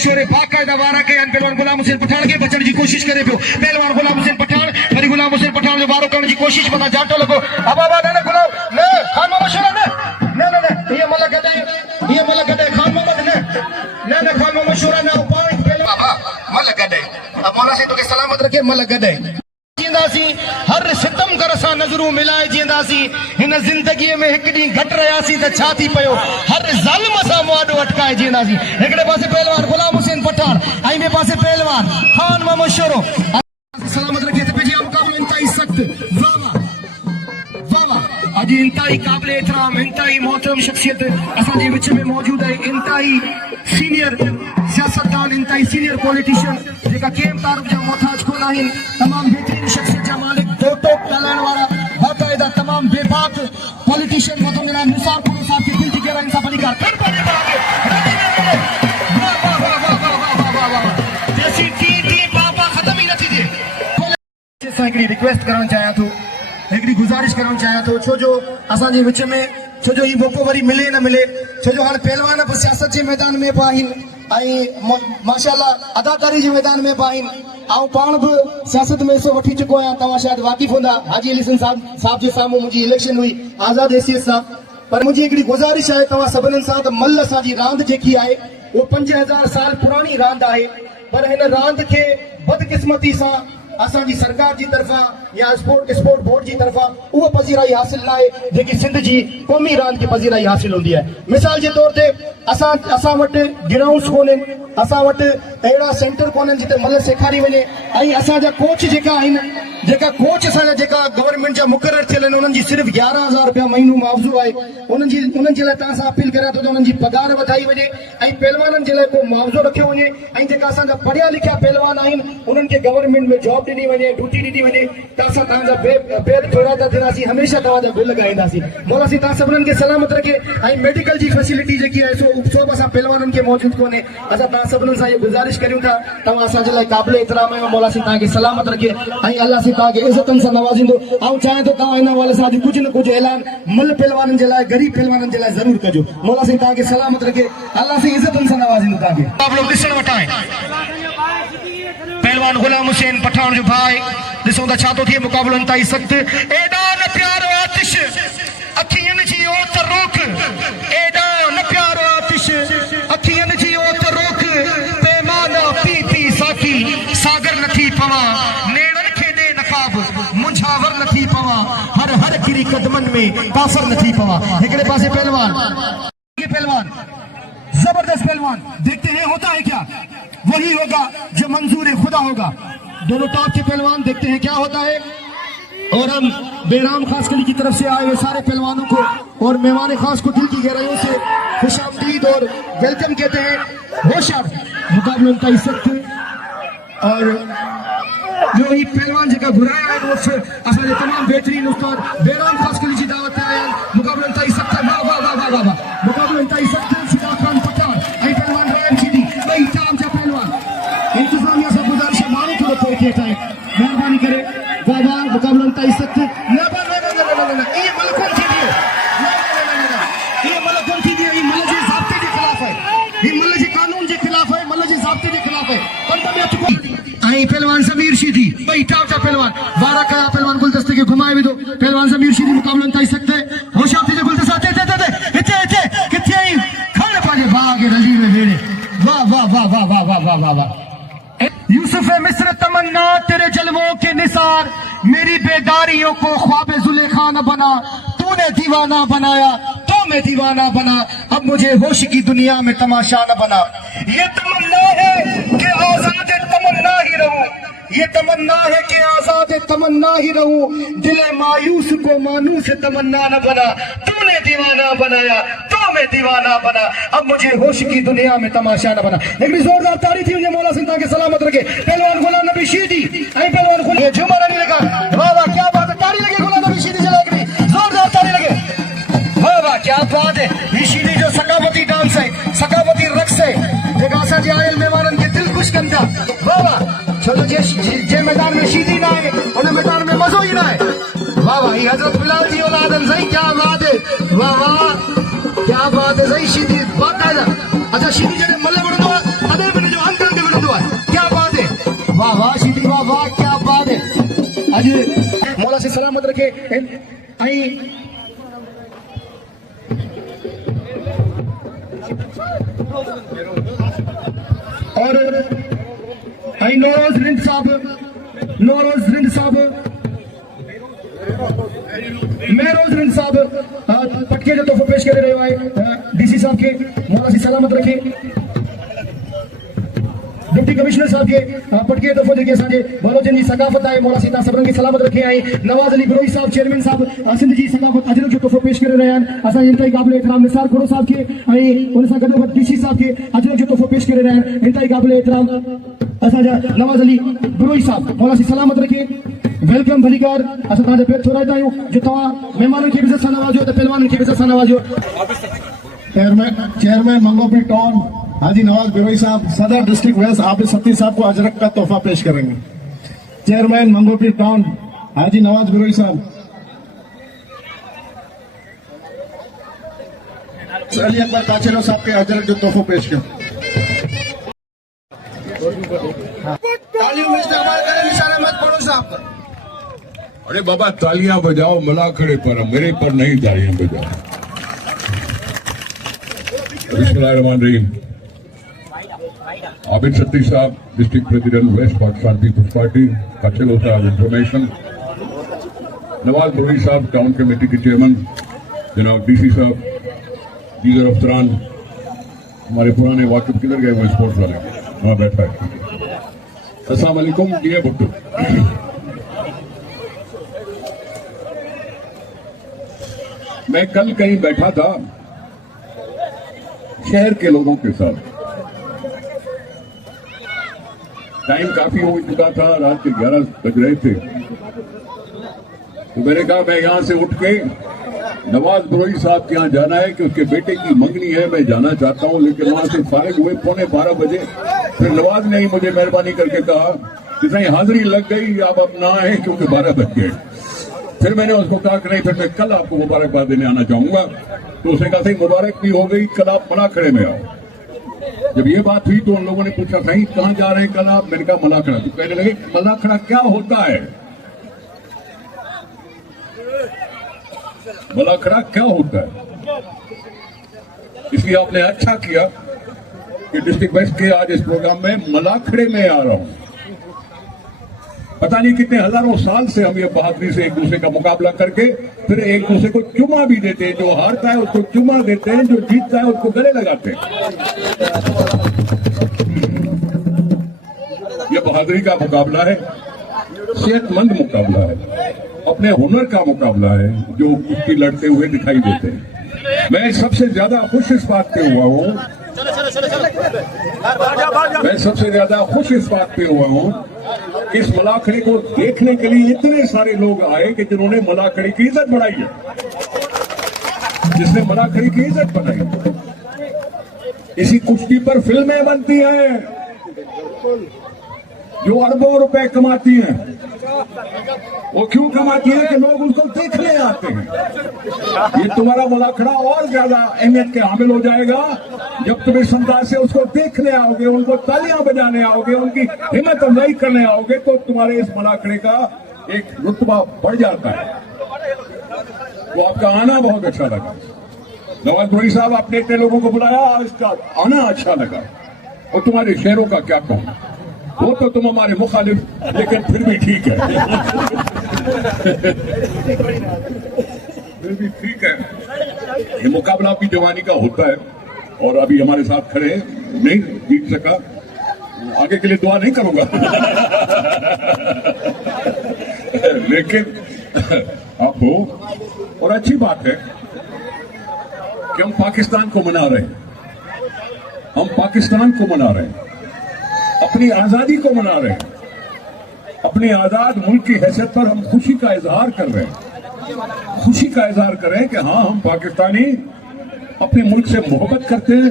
मशहूर बाकायदा वारा के पहलवान गुलाम हुसैन पठान के बचण की कोशिश करे पियो। पहलवान गुलाम हुसैन पठान वरी गुलाम हुसैन पठान जो वारो करण की कोशिश मना जाटो लगो। अब ने गुलाम ने खान मोहम्मद शुरा ने ये मलक गदे खान मोहम्मद ने खान मोहम्मद शुरा ने पॉइंट बाबा मलक गदे। अब मौला से तो के सलामत रखे मलक गदे जींदासी हर सितम कर सा नजरू मिलाए जींदासी इन जिंदगी में एक डी घट रयासी त छाती पयो हर जालिम सा मुआडो अटकाए जींदासी। एकड़े पासे पहलवान गुलाम हुसैन पठान आई में पासे पहलवान खान मोहम्मद शुरो सलामत रखे ते पेजी मुकाबला इंतहाई सख्त वाह वाह अज इंतहाई काबिल एहतराम इंतहाई मोहतरम शख्सियत असा जे विच में मौजूद है। इंतहाई सीनियर सियासतदान इंतहाई सीनियर पॉलिटिशियन जेका केम तारुफ जा मोहताज कोन आहिन तमाम बेहतरीन शख्सियत जा मालिक दो टोक ॻाल्हाइण वारा बाकायदा तमाम बेबाक पॉलिटिशियन मधु मेरा निसार पुर साहब की दिल की गहराई सां बलिकार कर पाने देसी टी बाबा खत्म ही नथी थिए। हिकिड़ी रिक्वेस्ट करण चाहियां थो हिकिड़ी गुज़ारिश करण चाहियां थो छो जो असांजे विच में छो जो ही मौक़ो वरी मिले न मिले छो जो हाणे पहलवान बि सियासत जे मैदान में बि आहिनि ऐं माशाअल्लाह अदाकारी जे मैदान में बि आहिनि। ऐं पाण बि सियासत में हिसो वठी चुको आहियां। तव्हां शायदि वाक़िफ़ हूंदा हाजी अली साहब जे साम्हूं मुंहिंजी इलेक्शन हुई आज़ाद हैसियत सां। पर मुंहिंजी हिकिड़ी गुज़ारिश आहे तव्हां सभिनीनि सां त मल्ल असांजी रांदि जेकी आहे उहा 5000 साल पुरानी रांदि आहे। पर हिन रांदि खे बदकिस्मती सां असांजी सरकार जी तरफ़ां या स्पोर्ट बोर्ड जी तरफ़ां उहा पज़ीराई हासिल न आहे जेकी सिंध जी क़ौमी रांदि खे पज़ीराई हासिल हूंदी आहे। मिसाल जे तौर ते असां वटि ग्राउंड्स कोन्हनि असां वटि अहिड़ा सेंटर कोन्हनि जिते मल सेखारी वञे ऐं असांजा कोच जेका आहिनि जेका कोच असांजा जेका गवर्नमेंट जा मुक़ररु थियल आहिनि उन्हनि जी सिर्फ़ु 11,000 रुपया महीनो मुआवज़ो आहे। उन्हनि जे लाइ तव्हां सां अपील करियां थो त उन्हनि जी पघार वधाई वञे ऐं पहलवाननि जे लाइ को मुआवज़ो रखियो वञे ऐं जेका असांजा पढ़िया लिखिया पहलवान आहिनि उन्हनि खे गवर्नमेंट में जॉब ॾिनी वञे ड्यूटी ॾिनी वञे त असां तव्हांजा पेर जोड़ा था थियासीं हमेशह तव्हांजा बिल ॻाईंदासीं। मौला सी तव्हां सभिनीनि खे सलामत रखे ऐं मेडिकल जी फैसिलिटी जेकी आहे सो बि असां पहलवाननि खे मौजूदु कोन्हे। असां तव्हां सभिनीनि सां इहा गुज़ारिश करियूं था तव्हां असांजे लाइ क़ाबिल एहतराम आहियो। मौला सी तव्हांखे सलामत रखे ऐं अल्लाह सी तव्हांखे इज़तनि सां नवाज़ींदो। ऐं चाहियां थो तव्हां हिन हवाले सां अॼु कुझु न कुझु ऐलान मल पहलवाननि जे लाइ ग़रीब पहलवाननि जे लाइ ज़रूरु कजो। मौला सी तव्हांखे सलामत रखे अल्लाह सी इज़तनि सां नवाज़ींदो तव्हांखे। ॾिसण वटां पहलवान गुलाम हुसैन पठान जो भाई ॾिसूं था छा थो थिए मुक़ाबलो इंतहाई सख़्त। एॾा न प्यारो आतिश अखियुनि जी ओत रोक एॾा न प्यारो आतिश अखियुनि जी ओत रोक पैमाना पी साकी सागर नथी पवां नेड़नि खे ॾे नकाब मुंझावर नथी पवां हर किरी कदमनि में काफ़र नथी पवां। हिकिड़े पासे पहलवान जबरदस्त पहलवान देखते हैं होता है क्या वही होगा जो मंजूर खुदा होगा। दोनों टॉप के पहलवान देखते हैं क्या होता है। और हम बेराम खास कली की तरफ से आए हुए सारे पहलवानों को और मेहमान खास को दिल की गहराइयों से खुशामदीद और वेलकम कहते हैं। होशियार मुकाबला इंतहाई सख्त और जो ही पहलवान जेका घुराया है वो असांजे तमाम बेहतरीन उस्ताद बेराम खास कली जी दावत ते आया मुकाबला इंतहाई सख्त है। वाह वाह वाह वाह वाह मुकाबला इंतहाई सख्त है। सीधा खान पठान ऐं पहलवान रायन सीधी ॿई टाम जा पहलवान इंतजामिया से गुज़ारिश है माण्हू थोड़ो पोइ थे अचाए मेहरबानी करे। वाह वाह मुकाबला इंतहाई सख्त न ये मल कोन थी दिए ये मल कोन थी दिए ये मल जे ज़ाब्ते के खिलाफ है ये मल जे कानून के खिलाफ है मल जे ज़ाब्ते के खिलाफ है। पंत में अचको आई पहलवान समीर शीधी ॿई टाम जा पहलवान वारा कया पहलवान गुलदस्ते के घुमाए विधो पहलवान समीर शीधी मुकाबला इंतहाई सख्त है। होशियार थी गुलदस्ता हिते किथे आई खड़ पाजे बाग रली में वेड़े। वाह वाह वाह वाह वाह वाह वाह वाह वाह यूसुफ मिस्र तमन्ना तेरे जलवों के निसार मेरी बेदारियों को ख्वाब जुलेखा न बना तूने दीवाना बनाया तो मैं दीवाना बना अब मुझे होश की दुनिया में तमाशा न बना। ये तमन्ना है कि आजाद तमन्ना ही रहूं ये तमन्ना है कि आजाद तमन्ना ही रहूं दिले मायूस को मानूस तमन्ना न बना तूने दीवाना बनाया तो मैं दीवाना बना अब मुझे होश की दुनिया में तमाशा न बना। एक जोरदार तारीफ थी मुझे मौला सिंह के सलामत रखे। पहलवान गुलाम नबी शीदी पहलवान गुलाम ये झूमर नहीं लगा। वाह वाह क्या बात है ताली लगे गुलाम नबी शीदी चला एक जोरदार ताली लगे। वाह वाह क्या बात है ये शीदी जो सकाफती डांस है सकाफती रक्स है जेका असांजे आयल मेहमाननि खे दिल खुश कनि था। वाह वाह छो जे मैदान में शीदी ना है उन मैदान में मज़ो ही ना है। वाह वाह ये हजरत बिलाल जी औलादन सही क्या बात है। वाह वाह क्या बात है सही शीदी बाकायदा अच्छा शीदी जॾहिं मल वणंदो आहे तॾहिं बि आज मौला से सलामत रखे आई और आई नौरोज रिंद साहब महरोज रिंद साहब पटके जो तोहफा पेश करे रहे आए डीसी साहब के मौला से सलामत रखे डिप्टी कमिश्नर साहब के पटके तोहफो जेके असांजे बलोचन जी सकाफत आहे मौला सीता सबरन खे सलामत रखे आई नवाज अली बिरोई साहब चेयरमैन साहब सिंध जी सकाफत अजरक जो तोहफो पेश करे रहिया आहिनि असां इंतहाई क़ाबिल एहतराम निसार खोड़ो साहब के ऐं उन सां गॾोगॾु डीसी साहब के अजरक जो तोहफो पेश करे रहिया आहिनि इंतहाई क़ाबिल एहतराम असांजा नवाज अली बिरोई साहब मौला सी सलामत रखे वेलकम भलीकार असां तव्हांजा पेर थोराईंदा आहियूं जो तव्हां महिमाननि खे बि इज़त सां नवाज़ियो त पहलवाननि खे बि इज़त सां नवाज़ियो चेयरमैन मंगोपी टाउन हाजी नवाज बिरोई साहब सदर डिस्ट्रिक्ट वेस्ट आबिद सत्ती साहब को अजरक का तोहफा पेश करेंगे। चेयरमैन मंगोपी टाउन हाजी नवाज बिरोई साहब अली अकबर काचेलो साहब के अजरक जो तोहफा पेश कर अरे बाबा तालियां बजाओ मलाखड़े पर, मेरे पर नहीं तालियां बजाओ। बिस्मिल्लाहिर्रहमानिर्रहीम। आबिद सत्ती साहब district president west Pakistan people's party Kachelo साहब इंफॉर्मेशन, नवाज बिरोई साहब टाउन कमेटी के चेयरमैन, जनाब डीसी साहब, दीगर अफसरान, हमारे पुराने वाकिफ किधर गए वो स्पोर्ट्स वाले वहां बैठा है। अस्सलाम वालेकुम डियर भुट्टो। मैं कल कहीं बैठा था शहर के लोगों के साथ, टाइम काफी हो चुका था, रात के 11 बज रहे थे, तो मैंने कहा मैं यहां से उठ के नवाज बिरोई साहब के यहाँ जाना है कि उसके बेटे की मंगनी है, मैं जाना चाहता हूं, लेकिन वहां से फारिग हुए 11:15 बजे। फिर नवाज ने ही मुझे मेहरबानी करके कहा कि सही हाजिरी लग गई, आप अब ना आए क्योंकि 12 बज गए। फिर मैंने उसको कहा कि नहीं, फिर मैं कल आपको मुबारकबाद देने आना चाहूंगा। तो उसने कहा सही मुबारक भी हो गई, कल आप मलाखड़े में आओ। जब ये बात हुई तो उन लोगों ने पूछा सही कहां जा रहे हैं कल आप? मैंने कहा मलाखड़ा। तो कहने लगे मलाखड़ा क्या होता है, मलाखड़ा क्या होता है? इसलिए आपने अच्छा किया कि डिस्ट्रिक्ट वेस्ट के आज इस प्रोग्राम में मलाखड़े में आ रहा हूं। पता नहीं कितने हजारों साल से हम ये बहादुरी से एक दूसरे का मुकाबला करके फिर एक दूसरे को चुमा भी देते हैं। जो हारता है उसको चुमा देते हैं, जो जीतता है उसको गले लगाते हैं। ये बहादुरी का मुकाबला है, सेहतमंद मुकाबला है, अपने हुनर का मुकाबला है जो कुश्ती लड़ते हुए दिखाई देते हैं। मैं सबसे ज्यादा खुश इस बात पे हुआ हूं, कि इस मलाखड़ी को देखने के लिए इतने सारे लोग आए कि जिन्होंने मलाखड़ी की इज्जत बढ़ाई है, जिसने मलाखड़ी की इज्जत बढ़ाई। इसी कुश्ती पर फिल्में बनती हैं जो अरबों रुपए कमाती हैं। वो क्यों कमाती है कि लोग उसको देखने आते हैं। ये तुम्हारा मलाखड़ा और ज्यादा अहमियत के हामिल हो जाएगा जब तुम इस अंदाज से उसको देखने आओगे, उनको तालियां बजाने आओगे, उनकी हिम्मत अफजाई करने आओगे, तो तुम्हारे इस मलाखड़े का एक रुतबा बढ़ जाता है। तो आपका आना बहुत अच्छा लगा। नवाज बिरोई साहब, आपने इतने लोगों को बुलाया, इसका आना अच्छा लगा। और तुम्हारे शेरों का क्या कहूं, वो तो तुम हमारे मुखालिफ, लेकिन फिर भी ठीक है। फिर भी ठीक है। ये मुकाबला आपकी जवानी का होता है और अभी हमारे साथ खड़े हैं, नहीं जीत सका, आगे के लिए दुआ नहीं करूंगा। लेकिन आप हो, और अच्छी बात है कि हम पाकिस्तान को मना रहे हैं, हम पाकिस्तान को मना रहे हैं, अपनी आजादी को मना रहे हैं, अपने आजाद मुल्क की हैसियत पर हम खुशी का इजहार कर रहे हैं। खुशी का इजहार कर रहे हैं कि हाँ, हम पाकिस्तानी अपने मुल्क से मोहब्बत करते हैं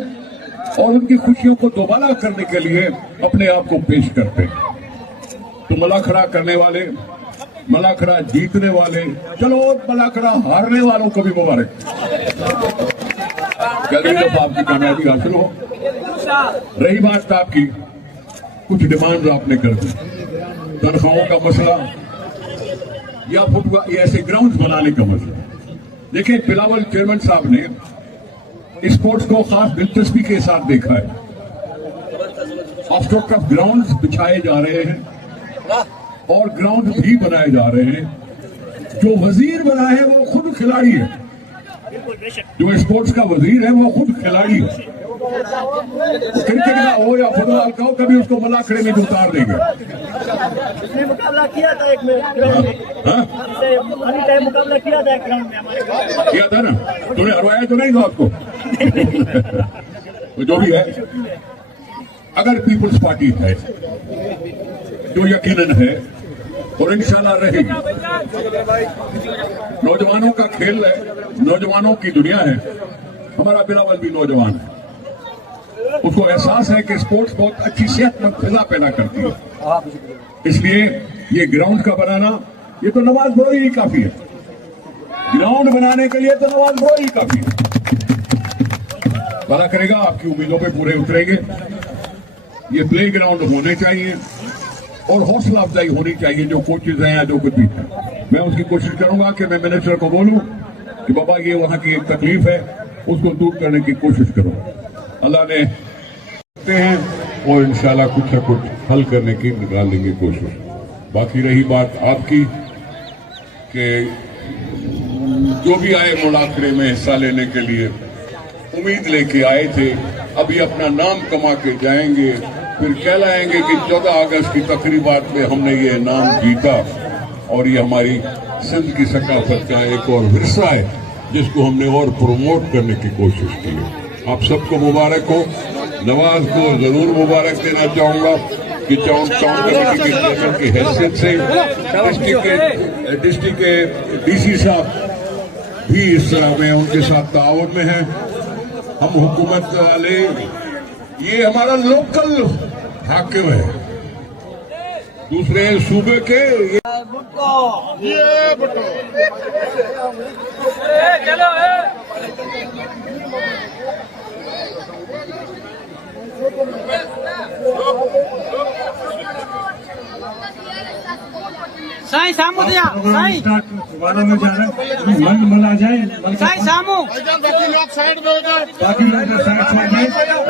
और उनकी खुशियों को दोबारा करने के लिए अपने आप को पेश करते हैं। तो मलाखड़ा करने वाले, मलाखड़ा जीतने वाले, चलो मलाखड़ा हारने वालों को भी मुबारक। जल्दी दफा आपकी कामयाबी हासिल हो। रही बात आपकी कुछ डिमांड आपने कर दी, तनख्वाहों का मसला, या फुटबॉल या ऐसे ग्राउंड बनाने का मसला। देखिए, बिलावल चेयरमैन साहब ने स्पोर्ट्स को खास दिलचस्पी के साथ देखा है। ऑफ टफ ग्राउंड बिछाए जा रहे हैं और ग्राउंड भी बनाए जा रहे हैं। जो वजीर बना है वो खुद खिलाड़ी है, जो स्पोर्ट्स का वजीर है वो खुद खिलाड़ी है। क्रिकेट का हो या फुटबॉल का हो, कभी उसको मलाखड़े में उतार देंगे। इसने मुकाबला किया था एक में ग्राउंड में, मुकाबला किया था एक ग्राउंड में हमारे, किया था ना? तूने हरवाया तो नहीं था आपको? तो जो भी है, अगर पीपुल्स पार्टी है, जो यकीनन है और इंशाल्लाह रहेगी, नौजवानों का खेल है, नौजवानों की दुनिया है। हमारा बिलावल भी नौजवान है, उसको एहसास है कि स्पोर्ट्स बहुत अच्छी सेहतमंद फिजा पैदा करती है। इसलिए ये ग्राउंड का बनाना, ये तो नवाज बोरी ही काफी है। ग्राउंड बनाने के लिए तो नवाज बोरी ही काफी है। भला करेगा, आपकी उम्मीदों पे पूरे उतरेंगे। ये प्ले ग्राउंड होने चाहिए और हौसला अफजाई होनी चाहिए। जो कोचेज हैं या जो कुछ भी है, मैं उसकी कोशिश करूंगा कि मैं मिनिस्टर को बोलूं कि बाबा ये वहां की एक तकलीफ है, उसको दूर करने की कोशिश करो। अल्लाह ने करते हैं और इंशाल्लाह कुछ न कुछ हल करने की निकाल लेंगे कोशिश। बाकी रही बात आपकी कि जो भी आए मुलाकाते में हिस्सा लेने के लिए, उम्मीद लेके आए थे, अभी अपना नाम कमा के जाएंगे, फिर कहलाएंगे कि 14 अगस्त की तकरीबात में हमने ये इनाम जीता। और ये हमारी सिंध की सकाफत का एक और विरसा है जिसको हमने और प्रमोट करने की कोशिश की है। आप सबको मुबारक हो। नवाज को जरूर मुबारक देना चाहूंगा कि टाउन कमेटी के चेयरमैन की हैसियत से डिस्ट्रिक्ट के डीसी साहब भी इस तरह में उनके साथ ताउन में हैं। हम हुकूमत वाले, ये हमारा लोकल हाकिम है, दूसरे सूबे के साईं सामू दिया, साईं वाला में जाना मन बना जाए, साईं सामू बाकी लोग साइड में और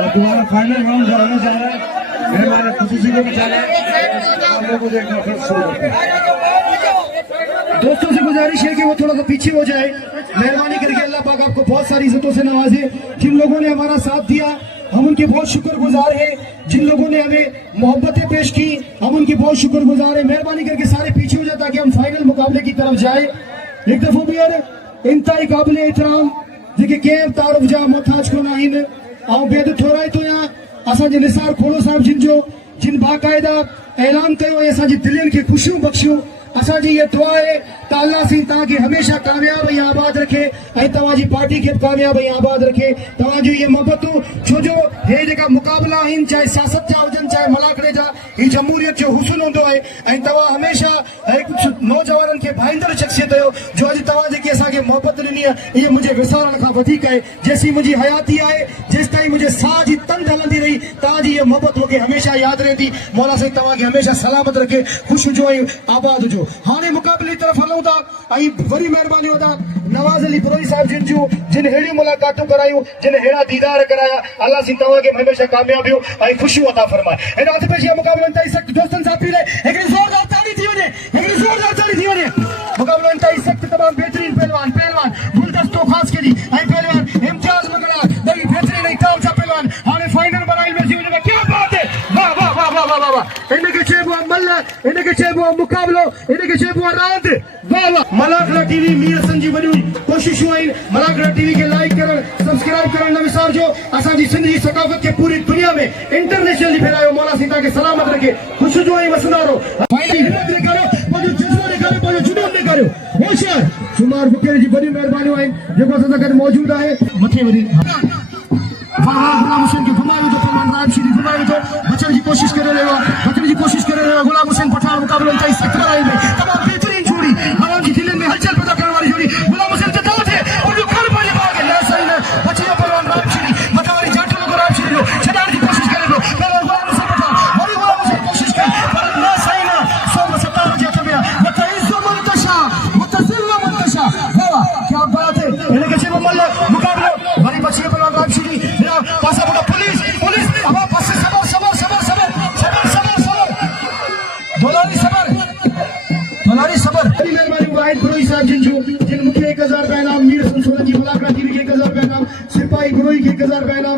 दोबारा फाइनल राउंड होने जा रहा है। मैं हमारा खुशी को भी जाना है, हम लोगों को देखना फिर शुरू करते हैं। दोस्तों से गुजारिश है कि वो थोड़ा सा पीछे हो जाए। मेहरबानी करके अल्लाह पाक आपको बहुत सारी इज्जतों से नवाजे। जिन लोगों ने हमारा साथ दिया, हम उनके बहुत शुक्रगुजार हैं। जिन लोगों ने हमें मोहब्बतें पेश की, हम उनके बहुत शुक्रगुजार हैं। मेहरबानी करके सारे पीछे हो जाए ताकि हम फाइनल मुकाबले की तरफ जाए। एक दफो बियर इंतहाई काबिल एहतराम जेके केर तारुफ जा मोहताज को नाहिन ऐं बेद थोराए तो या असांजे निसार खोड़ो साहब जिन बाकायदा ऐलान कयो ऐं असांजी दिलनि खे ख़ुशियूं बख़्शियूं। असांजी ये दुआ है त अल्लाह सिंह तव्हांखे हमेशा कामयाब ऐं आबाद रखे ऐं तव्हांजी पार्टी खे कामयाब ऐं आबाद रखे। तव्हांजूं ये मोहबतूं, छो जो हे जेका मुक़ाबला आहिनि, चाहे सियासत जा हुजनि चाहे मलाकड़े जा, ही जमहूरियत जो हुस्न हूंदो आहे। ऐं तव्हां हमेशा कुझु नौजवाननि खे भाईंदड़ शख़्सियत आहियो। जो अॼु तव्हां जेकी असांखे मोहबत ॾिनी आहे, इहा मुंहिंजे विसारण खां वधीक आहे। जेसीं मुंहिंजी हयाती आहे, जेसिताईं मुंहिंजे साह जी तंद हलंदी रही, तव्हांजी इहा मोहबत मूंखे हमेशा यादि रहंदी। मौला साईं तव्हांखे हमेशा सलामत रखे, ख़ुशि हुजो ऐं आबाद हुजो। हाणे मुक़ाबले की तरफ़ हलूं था ऐं वरी महिरबानी अदा नवाज़ अली बुरोई साहब जिन अहिड़ियूं मुलाक़ातूं करायूं, जिन अहिड़ा दीदार कराया, अल्लाह सिंह तव्हांखे हमेशा कामयाबियूं ऐं ख़ुशियूं अता फरमाए। हिन हथ पेशी मुक़ाबलो इंतहाई सख़्तु, दोस्तनि साथी लाइ हिकिड़ी ज़ोरदार ताली थी वञे, हिकिड़ी ज़ोरदार ताली थी वञे। मुक़ाबलो इंतहाई सख़्तु, तमामु बहितरीन पहलवान गुलदस्तो ख़ासि केॾी ऐं पहलवान इम्तियाज़ मगड़ा ॿई बहितरीन ऐं ताव जा पहलवान हाणे फाइनल बनाइल में वञे। क्या बात है, वाह वाह वाह वाह वाह वाह। इनखे चइबो आहे मल्ल, इनखे चइबो आहे मुक़ाबलो, इनखे चइबो आहे रांदि। वाह वाह। मलाकड़ा टीवी मीरसन जी वॾियूं कोशिशूं आहिनि। मलाकड़ा टीवी खे लाइक करणु, सब्सक्राइब करणु न विसारजो। असांजी सिंध जी सकाफ़त खे पूरी दुनिया में इंटरनेशनली फैलायो। मौला सिंह तव्हांखे सलामत रखे, ख़ुशि हुजो ऐं वसंदा रहो। हिम्मत ॾेखारियो, पंहिंजो जज़्बो ॾेखारियो, पंहिंजो जुनून ॾेखारियो। होशियार सुमार फुकेरे जी वॾियूं महिरबानियूं आहिनि जेको असां सां गॾु मौजूदु आहे। मथे वरी गुलाम हुसैन खे घुमायो जो पहलवान रायब श्री घुमायो जो बचण जी कोशिश करे रहियो आहे, बचण जी कोशिश करे रहियो आहे। गुलाम हुसैन पठान मुक़ाबलो इंतहाई सख़्तु कराई में तमामु बहितरीन जोड़ी, आवाम जी दिलनि में हलचल पैदा करण वाली जोड़ी। गुलाम हुसैन खे दाव थे और जो कर पाए भाग न सही न बचियो पहलवान रायब श्री मथा वाली जाट लोग रायब श्री जो छडाण की कोशिश करे पियो। पहलवान गुलाम हुसैन पठान वरी गुलाम हुसैन कोशिश करे पर न सही न सो 17 जे अच में मथा इज़ो मुंतशा जिन मूंखे 1000 रुपया इनाम, मीर संसोलन जी मुलाकात जी 1000 रुपया इनाम, सिपाही गुरोही 1000 रुपया इनाम,